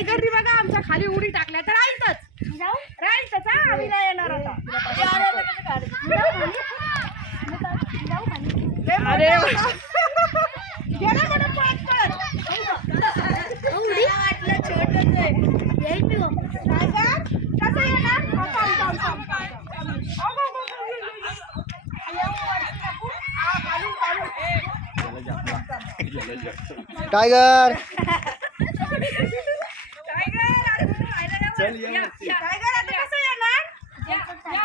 टायगरनी बघा? आमच्या खाली उडी टाकल्या. तर राहीलच राहीलच हा आम्ही नाही येणार आता. अरे गेला म्हणून पळत पळत टायगर कसं येणार? थांब, थांब, थांब, थांब, थांब. अगो, अगो, अगो, अगो, अगो. अयो, वरती टाकू. खालून, खालून. टायगर टायगर, अरे तुम्ही पाहिलं ना वर? या, या. टायगर आता कसं येणार? या, या.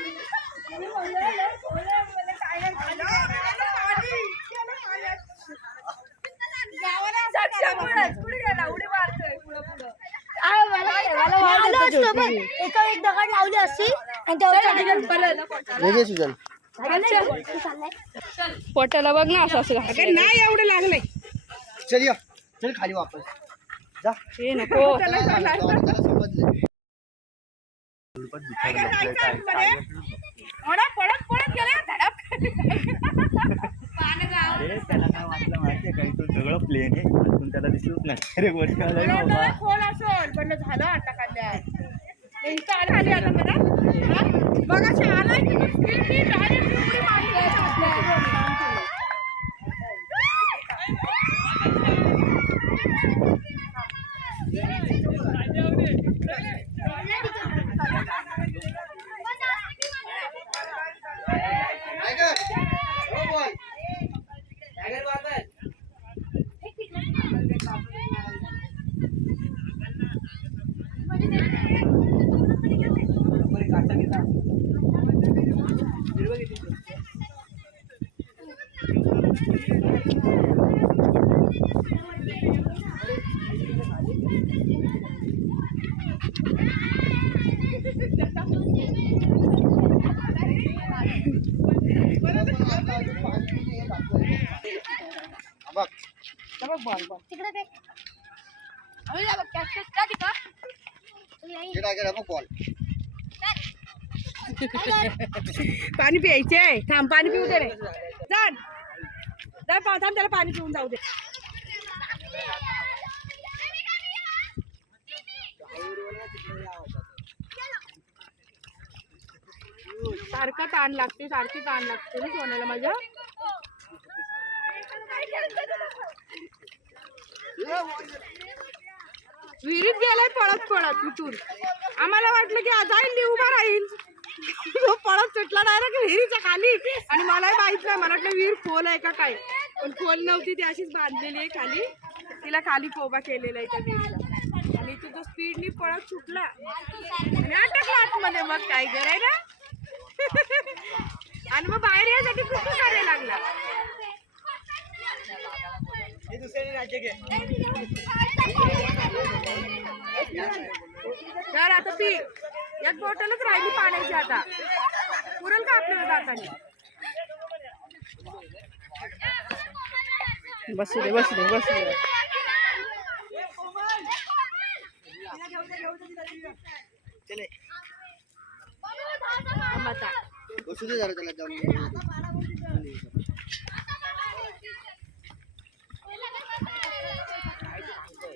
एका एक दगड लावली असती आणि त्यावर घे सुजल पोटाला. बघ ना असं असं नाही एवढं लागलंय. चल या. चल खाली वापस. जा. हे नको. पडत पडत गेले अरे त्याला काय वाटलं माहितीये का? इथून सगळं प्लेन आहे. अजून त्याला दिसलंच नाही. अरे वरती आलाय ना बाबा खोल असेल पण झालं आता खाल्ल्या इथं आलं आली आता मला. की मारली आहे आपल्या. बघ. तिकडे ते हे टायगर हा बघ बॉल पाणी प्यायचे आहे. थांब पाणी पिऊ दे रे. जाण जा पा- थांब त्याला पाणी पिऊन जाऊ दे. सारखं ताण लागते सारखी ताण लागते ना सोन्याला माझ्या. विहिरीत गेलाय पळत पळत इथून. आम्हाला वाटलं की आता जाईल उभा राहील. तो पळत सुटला डायरेक्ट विहिरीच्या खाली. आणि मलाही माहीत नाही. मला वाटलं विहीर खोल आहे का काय. पण खोल नव्हती ती अशीच बांधलेली आहे खाली. तिला खाली कोबा केलेला आहे त्या विहिरीला. आणि तो जो स्पीडनी पळत सुटला. अटकला आतमध्ये. मग काय करायला आणि मग बाहेर यासाठी खूप करायला लागला? तर आता पी एक बॉटलच राहिली पाण्याची आता. पुरण का आपल्याला जाताना बसू दे बसू दे बसू दे. थांब आता. बसू दे जरा त्याला जाऊन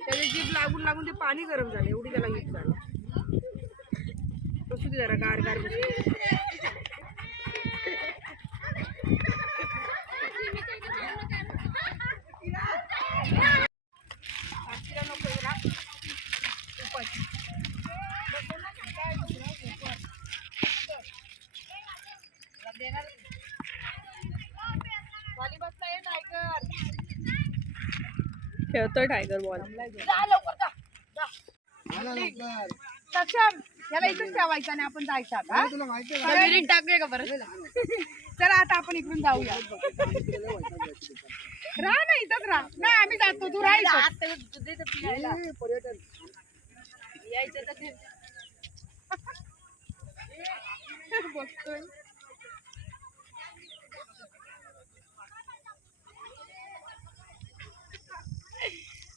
त्याची जीभ लागून लागून ते पाणी गरम झालं एवढी त्याला हीट झालं. बसू दे जरा गार गार बसू खेळतोय टायगर बॉल. सक्षम याला इथून ठेवायचं आणि आपण जायचं आता. हा? विहिरीत टाकूया का बरं? चला आता आपण इकडून जाऊया. राहा ना इथंच राहा. नाही आम्ही जातो तू राहायचं पर्यटन. बघतोय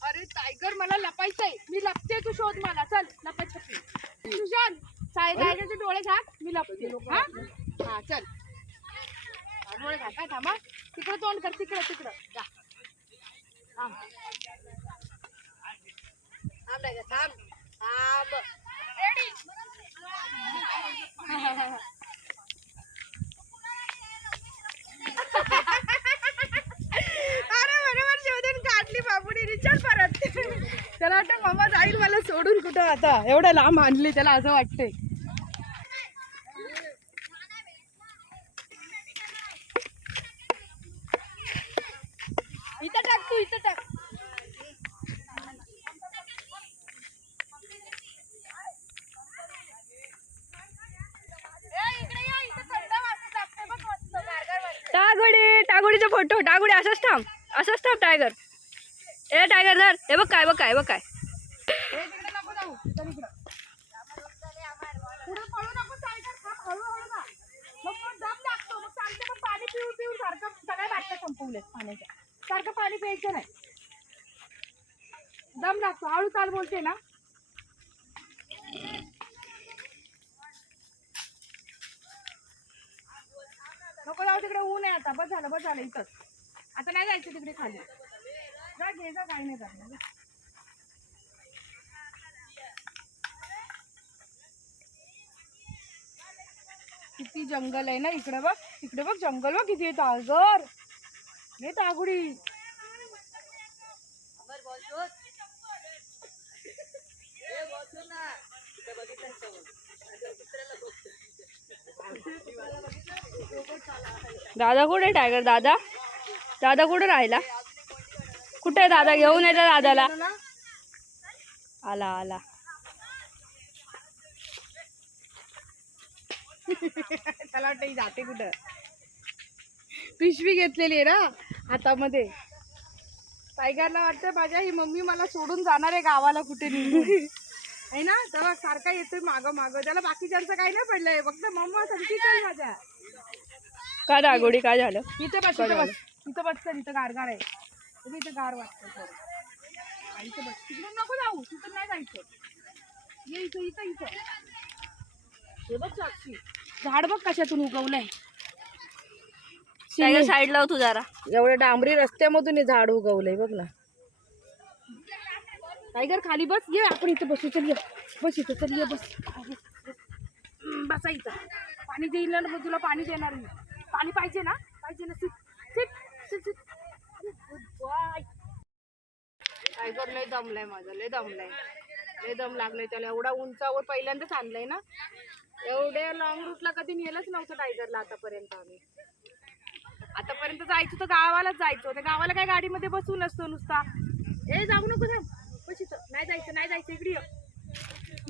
अरे टायगर मला लपायचंय मी लपते तू शोध मला. चल लपाछपी सुशांत साय टायगरचे डोळे झाक मी लपते. हा? हा चल. डोळे झाक काय थांबा. तिकडं तोंड कर तिकडं तिकडं. जा. थांब. थांब थांब. थांब रेडी अरे बरोबर शोधून बाबुडी चल परत त्याला वाटतं मम्मा जाईल मला सोडून कुठं आता. एवढं लांब आणली त्याला असं वाटतंय. इथं टाक तू इथं टाक. टागोडी टागोडीचा फोटो टागोडी असंच थांब. असंच थांब टायगर. ए टायगर धर. हे बघ काय बघ काय बघ काय. नको मग दम लागतो, मग पाणी पिऊन सारखं सगळ्या पाण्याच्या. सारखं पाणी प्यायचं नाही. दम लागतो. हळू चाल बोलते ना. नको जाऊ तिकडे ऊन आहे आता. बस झालं बस झालं इथंच आता नाही जायचं तिकडे खाली. जा घे जा काही नाही. किती जंगल आहे ना इकडे बघ. इकडे बघ जंगल बघ किती आहे टायगर हे टागुडी दादा कुठे टायगर दादा? दादा कुठे राहिला? कुठे दादा? घेऊन येतो दादाला. आला आला. त्याला वाटतं जाते कुठं. पिशवी घेतलेली आहे ना हातामध्ये. टायगरला वाटतं माझ्या ही मम्मी मला सोडून जाणार आहे गावाला कुठे निघून. आहे ना? तेव्हा सारखा येतोय माग माग. त्याला बाकीच्यांचं काही नाही पडलंय. फक्त मम्मा समजी चल माझ्या. का दागोडी काय झालं? इथं बस इथं बस. इथं बस इथं गारगार आहे. इथं इथं गार वाटतं थोडं. हा, इथं बस. तिकडून नको जाऊ. तिथं नाही जायचं. ये इथं इथं इथं. हे बघ साक्षी. झाड बघ कशातून उगवलंय. टायगर साईड लाव तू जरा. एवढ्या डांबरी रस्त्यामधून हे झाड उगवलंय बघ ना. टायगर खाली बस. ये आपण इथं बसू. चल ये. बस इथं. चल ये बस. बसा इथं. पाणी देईल ना मग तुला पाणी देणार मी. पाणी पाहिजे ना? पाहिजे ना टायगर लय दमलाय माझा लय दमलाय. लय दम लागलाय त्याला. एवढा उंचावर पहिल्यांदाच आणलंय ना. एवढ्या लॉंग रूटला कधी नेलंच नव्हतं टायगरला आतापर्यंत आम्ही. आतापर्यंत जायचं तर गावालाच जायचं. त्या गावाला काय गाडीमध्ये बसून असतो नुसता. ए जाऊ नको थांब इथं. नाही जायचं नाही जायचं. इकडे ये.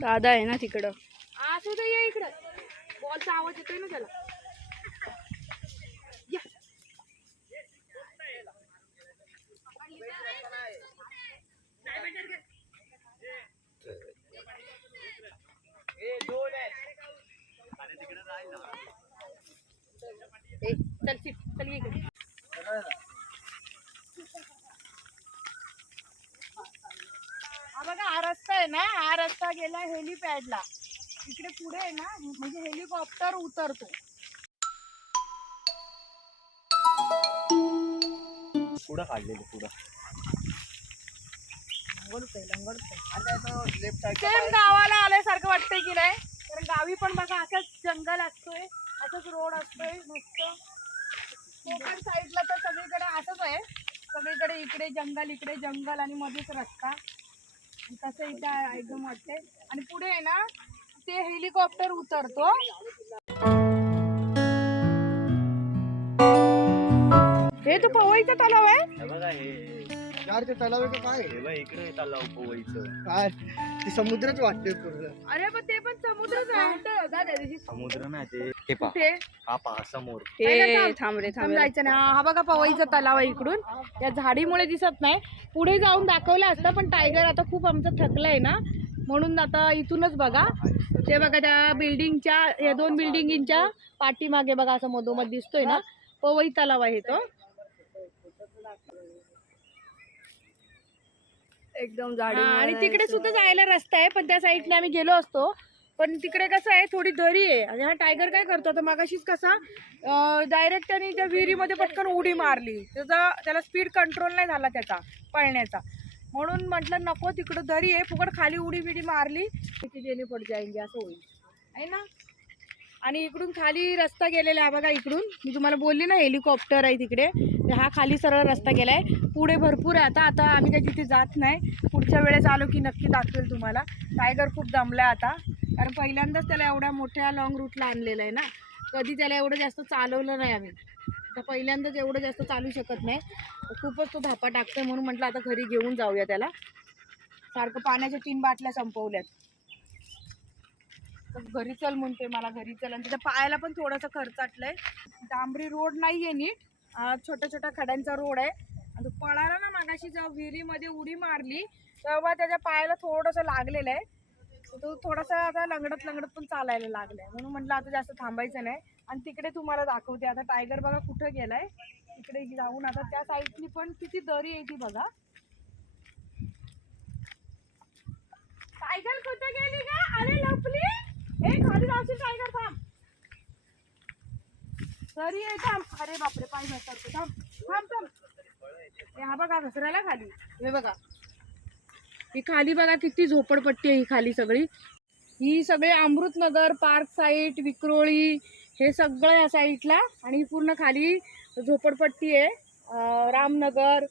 दादा आहे ना तिकडं. असू दे ये इकडं. बॉलचा आवाज येतोय ना त्याला. चल चल इकडे हा बघा हा रस्ता आहे ना हा रस्ता गेला हेलिपॅडला. इकडे पुढे आहे ना म्हणजे हेलिकॉप्टर उतरतो. पुढं काढलेलं पुढं. सेम गावाला आल्यासारखं वाटतंय की नाही? कारण गावी पण बघा असंच जंगल असतोय असंच रोड असतोय मस्त. कोकण साईडला तर सगळीकडे असंच आहे. सगळीकडे इकडे जंगल इकडे जंगल आणि मध्येच रस्ता. तसं इथं एकदम वाटतंय. आणि पुढे आहे ना ते हेलिकॉप्टर उतरतो. हे तो पवईचा तलाव आहे? हे बघा हे यार ते तलाव आहे का काय? हे बघ इकडे येतात लाव पोवायचं. काय? ते समुद्रच वाटते पूर्ण. अरे पण ते पण समुद्रच आहे. दिवशी समुद्र ना ते. हे हा पहा समोर. थांब रे थांब नाही. हा- हा बघा पवईचा तलाव आहे इकडून. या झाडीमुळे दिसत नाही. पुढे जाऊन दाखवलं असतं पण टायगर आता खूप आमचं थकलंय ना. म्हणून आता इथूनच बघा. ते बघा त्या बिल्डिंगच्या या दोन बिल्डिंगच्या पाठीमागे बघा असं मधोमध दिसतोय ना. पवई तलाव आहे तो. एकदम आणि तिकडे सुद्धा जायला रस्ता आहे पण त्या साईडने आम्ही गेलो असतो. पण तिकडे कसं आहे थोडी दरी आहे. आणि हा टायगर काय करतो आता मागाशीच कसा डायरेक्ट त्याने त्या विहिरीमध्ये पटकन उडी मारली. त्याचा त्याला स्पीड कंट्रोल नाही झाला त्याचा पळण्याचा. म्हणून म्हटलं नको तिकडं दरी आहे. फुकट खाली उडी बिडी मारली. किती देणे पड जाईंगे असं होईल. आहे ना? आणि इकडून खाली रस्ता गेलेला आहे बघा इकडून. मी तुम्हाला बोलली ना हेलिकॉप्टर आहे तिकडे. हा खाली सरळ रस्ता गेलाय. पुढे भरपूर आहे आता. आता आम्ही काही तिथे जात नाही. पुढच्या वेळेस आलो की नक्की दाखवेल तुम्हाला. टायगर खूप दमलाय आता. कारण पहिल्यांदाच त्याला एवढ्या मोठ्या लॉंग रूटला आणलेलं आहे ना. कधी त्याला एवढं जास्त चालवलं नाही आम्ही. आता पहिल्यांदाच एवढं जास्त चालू शकत नाही. खूपच तो धापा टाकतोय म्हणून म्हटलं आता घरी घेऊन जाऊया त्याला. सारखं पाण्याच्या तीन बाटल्या संपवल्यात. घरी चल म्हणते मला घरी चल. आणि त्याच्या पायाला पण थोडंसं आटलाय डांबरी रोड नाही आहे नीट. छोट्या छोट्या खड्यांचा रोड आहे. आणि पळाला ना मागाशी जेव्हा विहिरीमध्ये उडी मारली तेव्हा त्याच्या पायाला थोडंसं लागलेलं आहे. तो थोडासा आता लंगडत लंगडत पण चालायला लागलाय. म्हणून म्हटलं आता जास्त थांबायचं नाही. आणि तिकडे तुम्हाला दाखवते. आता टायगर बघा कुठं गेलाय. तिकडे जाऊन आता त्या साईडनी पण किती दरी आहे ती बघा. टायगर कुठं गेली का अरे लपली ए खाली जाशील टायगर थांब. दरी आहे थांब. अरे बापरे पाय घसरतो. थांब थांब थांब. हा बघा घसरायला खाली. हे बघा. ही खाली बघा किती झोपडपट्टी आहे ही खाली सगळी. ही सगळे अमृतनगर पार्क साईट विक्रोळी हे सगळं या साईटला. आणि पूर्ण खाली झोपडपट्टी आहे. रामनगर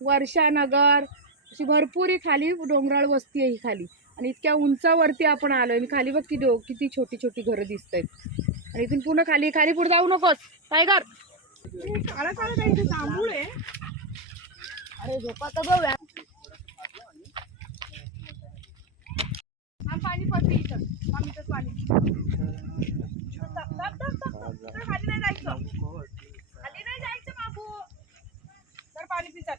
वर्षानगर. अशी भरपूर ही खाली डोंगराळ वस्ती आहे ही खाली. आणि इतक्या उंचावरती आपण आलो आणि खाली बघ किती किती छोटी छोटी घरं दिसत आहेत आणि इथून पूर्ण खाली खाली पुढे जाऊ नकोस. टायगर. इथे जांभूळ आहे. अरे झोपा तर बघूया. हा पाणी पडते इथं. खाली नाही जायचं. खाली नाही जायचं बाबू. तर पाणी पितात.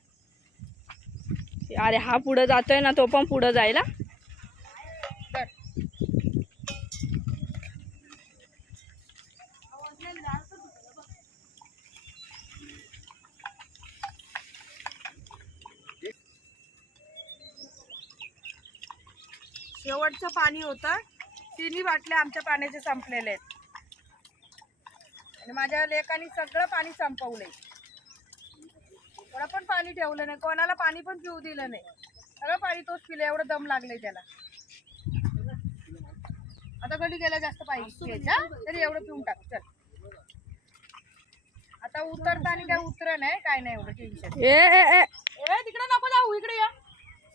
अरे हा पुढे जातोय ना तो पण पुढे जायला तर शेवटचं पाणी होतं. तिन्ही बाटल्या आमच्या पाण्याचे संपलेले आहेत. आणि माझ्या लेकानी सगळं पाणी संपवलंय. थोडं पण पाणी ठेवलं नाही. कोणाला पाणी पण पिऊ दिलं नाही. सगळं पाणी तोच पिलं. एवढं दम लागलंय त्याला. आता कधी गेला जास्त पाहिजे तरी एवढं पिऊन टाक. चल. आता उतरताना काय उतर नाही. काय नाही एवढं टेन्शन ए तिकडे नको जाऊ. इकडे या.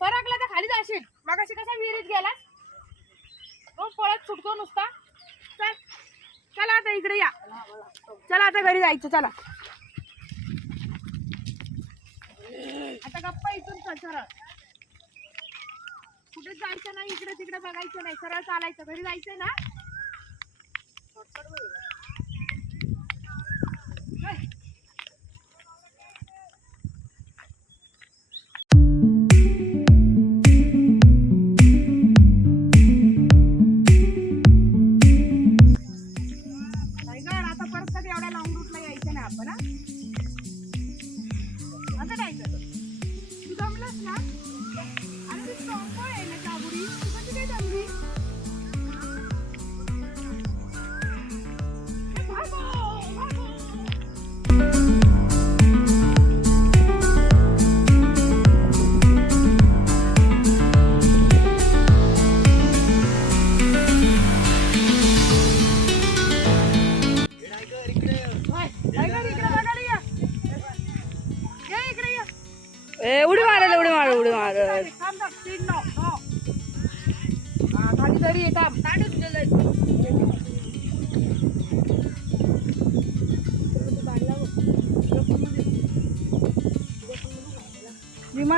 फरकला तर खाली जाशील. मग कसा विहिरीत गेला रोज पळत सुटतो नुसता. चल चला आता इकडे या. चला आता घरी जायचं चला. आता गप्पा इथून चल सरळ. कुठे जायचं नाही इकडे तिकडे बघायचं नाही सरळ चालायचं. घरी जायचंय ना?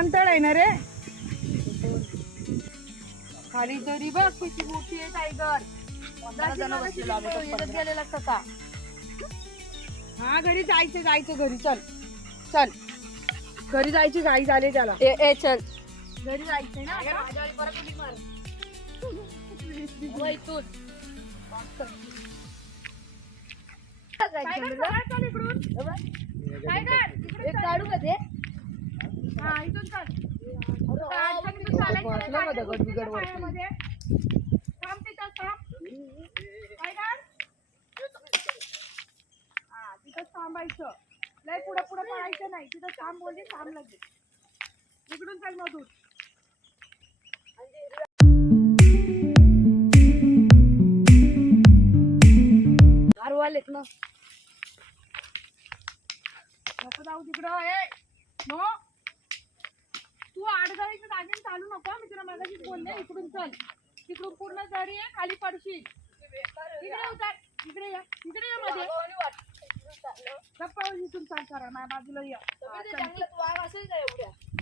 विमानतळ आहे ना रे? खाली तरी बघ किती मोठी आहे टायगर गेलेला हा घरी जायचं जायचं घरी. चल चल. घरी जायची घाई झाली त्याला. ए ए चल. घरी जायचंय ना चल. काढू का ते? थांबायचं. लय पुढं पुढं पळायचं नाही. तिथं थांब बोलली थांब लगेच. इकडून चल मधून. आरवालेत ना. नको जाऊ तिकडं. ए नो. तू आडगाडीच्या जागेने चालू नको. मी तुला मगाशीच बोलले इकडून चल. तिकडून पूर्ण जरी आहे खाली पडशील. इकडे उतर इकडे या इकडे या मध्ये. गप्पा इथून चाल करा माझ्या बाजूला या.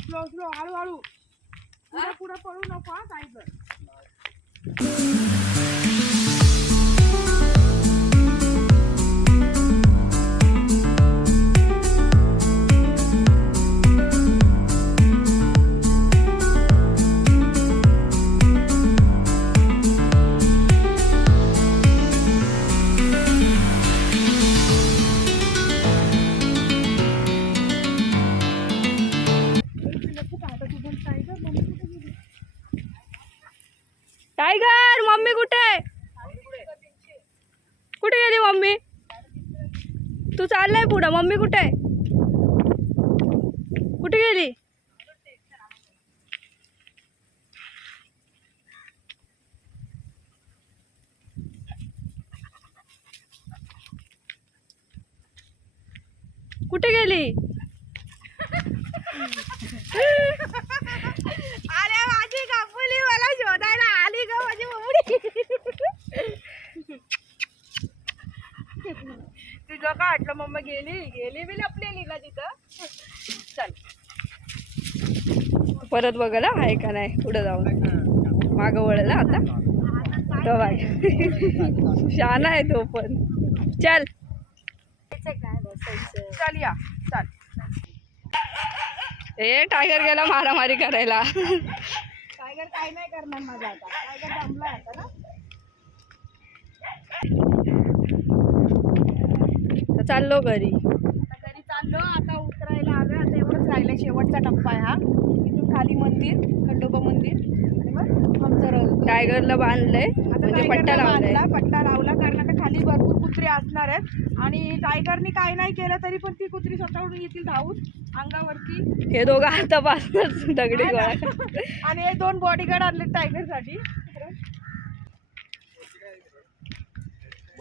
स्लो स्लो हळूहळू. पुढे पुढे पळू नको हा टायगर तू चाललाय पुढं. मम्मी कुठे आहे? कुठे गेली? कुठे गेली? अरे माझी कापुली मला शोधायला आली ग माझी मम्मी तुझं काय वाटलं मम्मा गेली? गेली बी लपलेली ना तिथं? चल. परत बघायला आहे का नाही? पुढे जाऊन. मागं वळला आता. तो बाय शहाणा आहे तो पण. चल. चल या. चल. ए टायगर गेला मारामारी करायला. टायगर काय नाही करणार माझा आता. टायगर जमला आता ना. चाललो घरी. आता घरी चाललो आता उतरायला आलोय. आता एवढंच राहिलं शेवटचा टप्पा आहे हा. इथून खाली मंदिर खंडोबा मंदिर. आमचं टायगरला बांधलंय. आता म्हणजे पट्टा बांधला, पट्टा लावला कारण आता खाली भरपूर कुत्रे असणार आहेत. आणि टायगरनी काय नाही केलं तरी पण ती कुत्री स्वतःहून येतील धावून अंगावरती. हे दोघं आतापासूनच दगडी गोळा आणि हे दोन बॉडीगार्ड आणले टायगर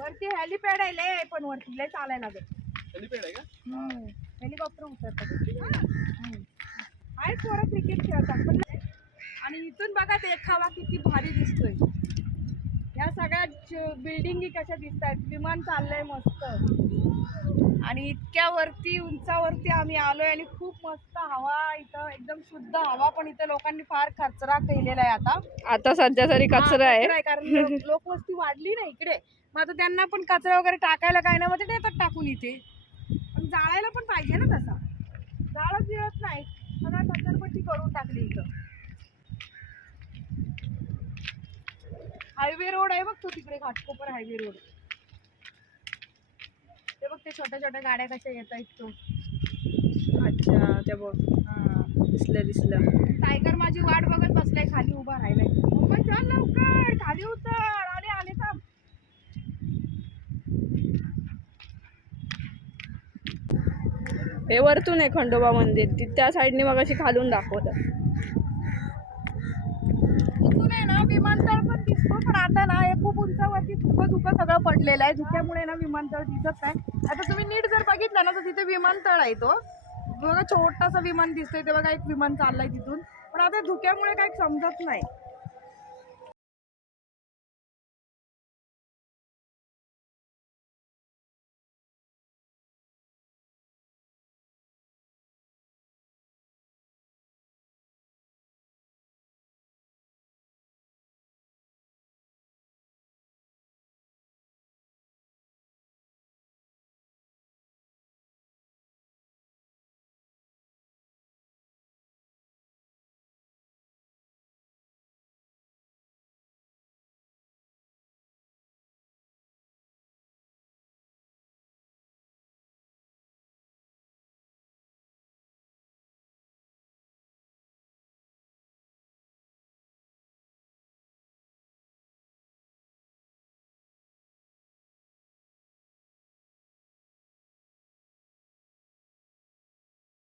वरती हेलिपॅड आहे लय पण वरती लय चालायला लागेल. हम्म. हेलिकॉप्टर उतरतात. हम्म. आहे पोरं क्रिकेट खेळतात पण आणि इथून बघा ते खावा किती भारी दिसतोय. या सगळ्या बिल्डिंगी कशा दिसत आहेत विमान चाललंय मस्त. आणि इतक्या वरती उंचावरती आम्ही आलोय आणि खूप मस्त हवा इथं एकदम शुद्ध हवा पण इथं लोकांनी फार कचरा केलेला आहे आता. आता सध्या तरी हा, कचरा आहे. कचरा कारण लोकवस्ती वाढली ना इकडे. मग आता त्यांना पण कचरा वगैरे टाकायला काय नाही मग ते देतात टाकून इथे. पण जाळायला पण पाहिजे ना तसा. जाळत बिळत नाही सगळा कचरपट्टी करून टाकली इथं. हायवे रोड आहे बघ तो तिकडे घाटकोपर हायवे रोड. ते बघ ते छोट्या छोट्या गाड्या कशा येत आहेत तो. अच्छा ते बघ. दिसलं दिसलं. टायगर माझी वाट बघत बसलाय खाली उभा राहिलाय. मम्मा चल लवकर खाली उतर आले आले थांब हे वरतून आहे खंडोबा मंदिर. ती त्या साईडने मग अशी खालून दाखवलं. इथून आहे ना विमानतळ पण दिसतो पण आता ना हे खूप उंचावरती धुकं धुकं सगळं पडलेलं आहे. धुक्यामुळे ना विमानतळ दिसत नाही. आता तुम्ही नीट जर बघितलं ना तर तिथे विमानतळ आहे तो. बघा छोटासा विमान दिसतोय ते बघा एक विमान चाललंय तिथून. पण आता धुक्यामुळे काही समजत नाही.